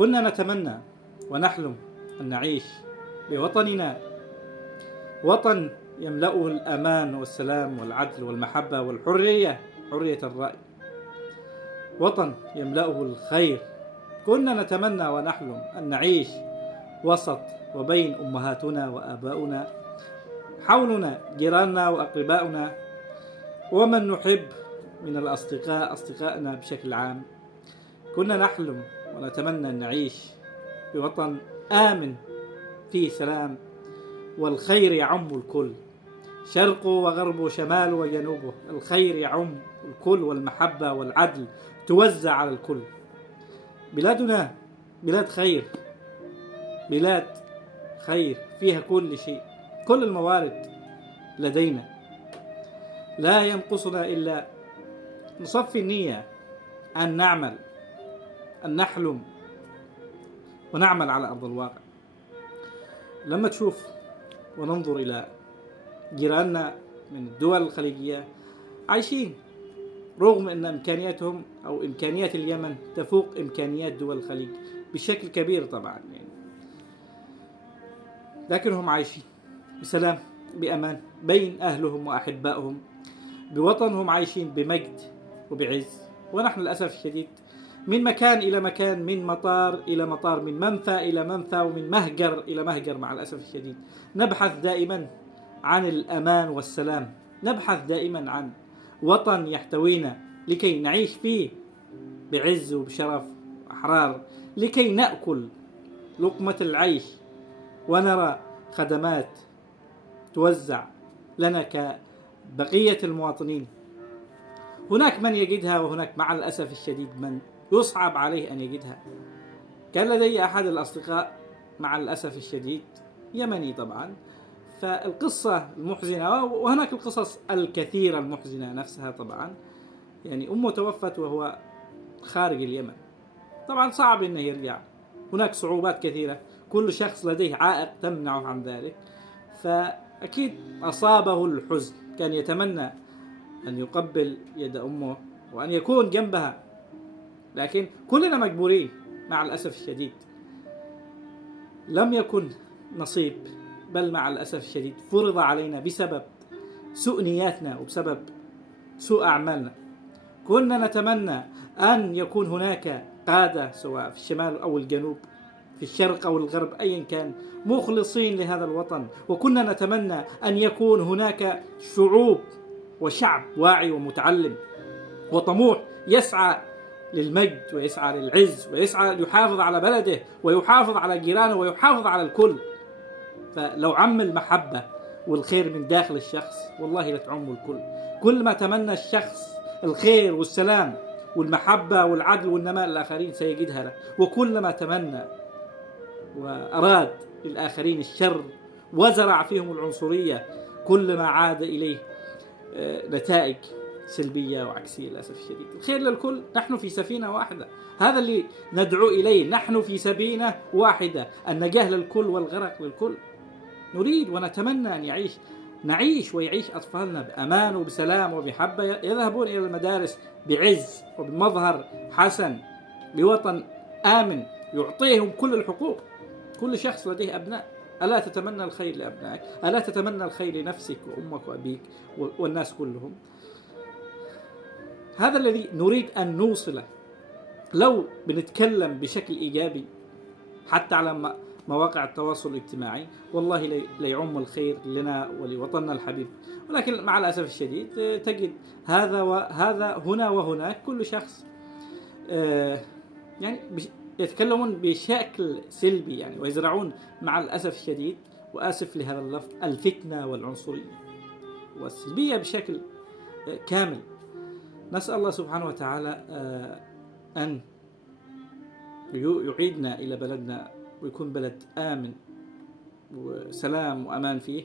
كنا نتمنى ونحلم أن نعيش بوطننا، وطن يملأه الأمان والسلام والعدل والمحبة والحرية، حرية الرأي، وطن يملأه الخير. كنا نتمنى ونحلم أن نعيش وسط وبين أمهاتنا وآباؤنا، حولنا جيراننا وأقرباؤنا ومن نحب من الأصدقاء، أصدقائنا بشكل عام. كنا نحلم ونتمنى أن نعيش بوطن آمن فيه سلام، والخير يعم الكل، شرقه وغربه شماله وجنوبه، الخير يعم الكل والمحبة والعدل توزع على الكل. بلادنا بلاد خير، بلاد خير فيها كل شيء، كل الموارد لدينا، لا ينقصنا إلا نصفي النية أن نعمل، أن نحلم ونعمل على أرض الواقع. لما تشوف وننظر إلى جيراننا من الدول الخليجية عايشين رغم أن إمكانياتهم أو إمكانيات اليمن تفوق إمكانيات دول الخليج بشكل كبير طبعا يعني، لكنهم عايشين بسلام بأمان بين أهلهم وأحبائهم، بوطنهم عايشين بمجد وبعز. ونحن للأسف الشديد من مكان إلى مكان، من مطار إلى مطار، من منفى إلى منفى، ومن مهجر إلى مهجر مع الأسف الشديد، نبحث دائما عن الأمان والسلام، نبحث دائما عن وطن يحتوينا لكي نعيش فيه بعز وبشرف وأحرار، لكي نأكل لقمة العيش ونرى خدمات توزع لنا كبقية المواطنين. هناك من يجدها وهناك مع الأسف الشديد من يصعب عليه أن يجدها. كان لدي أحد الأصدقاء مع الأسف الشديد يمني طبعا، فالقصة المحزنة، وهناك القصص الكثيرة المحزنة نفسها طبعا، يعني أمه توفت وهو خارج اليمن، طبعا صعب أنه يرجع، هناك صعوبات كثيرة، كل شخص لديه عائق تمنعه عن ذلك، فأكيد أصابه الحزن، كان يتمنى أن يقبل يد أمه وأن يكون جنبها، لكن كلنا مجبورين مع الأسف الشديد، لم يكن نصيب، بل مع الأسف الشديد فرض علينا بسبب سوء نياتنا وبسبب سوء أعمالنا. كنا نتمنى أن يكون هناك قادة سواء في الشمال أو الجنوب، في الشرق أو الغرب، أيا كان، مخلصين لهذا الوطن. وكنا نتمنى أن يكون هناك شعوب وشعب واعي ومتعلم وطموح يسعى للمجد ويسعى للعز ويسعى ليحافظ على بلده ويحافظ على جيرانه ويحافظ على الكل. فلو عم المحبة والخير من داخل الشخص والله لتعم الكل. كل ما تمنى الشخص الخير والسلام والمحبة والعدل والنماء للآخرين سيجدها له، وكلما تمنى وأراد للآخرين الشر وزرع فيهم العنصرية كلما عاد إليه نتائج سلبية وعكسية للأسف الشديد. الخير للكل، نحن في سفينة واحدة، هذا اللي ندعو إليه، نحن في سفينة واحدة، النجاة للكل والغرق للكل. نريد ونتمنى أن نعيش ويعيش أطفالنا بأمان وبسلام وبحبة، يذهبون إلى المدارس بعز وبمظهر حسن، بوطن آمن يعطيهم كل الحقوق. كل شخص لديه أبناء، ألا تتمنى الخير لأبنائك؟ ألا تتمنى الخير لنفسك وأمك وأبيك والناس كلهم؟ هذا الذي نريد أن نوصله. لو بنتكلم بشكل إيجابي حتى على مواقع التواصل الاجتماعي والله ليعم الخير لنا ولوطننا الحبيب، ولكن مع الأسف الشديد تجد هذا هنا وهناك كل شخص يعني يتكلمون بشكل سلبي يعني، ويزرعون مع الأسف الشديد، وآسف لهذا اللفظ، الفتنة والعنصرية والسلبية بشكل كامل. نسأل الله سبحانه وتعالى أن يعيدنا إلى بلدنا ويكون بلد آمن وسلام وأمان فيه.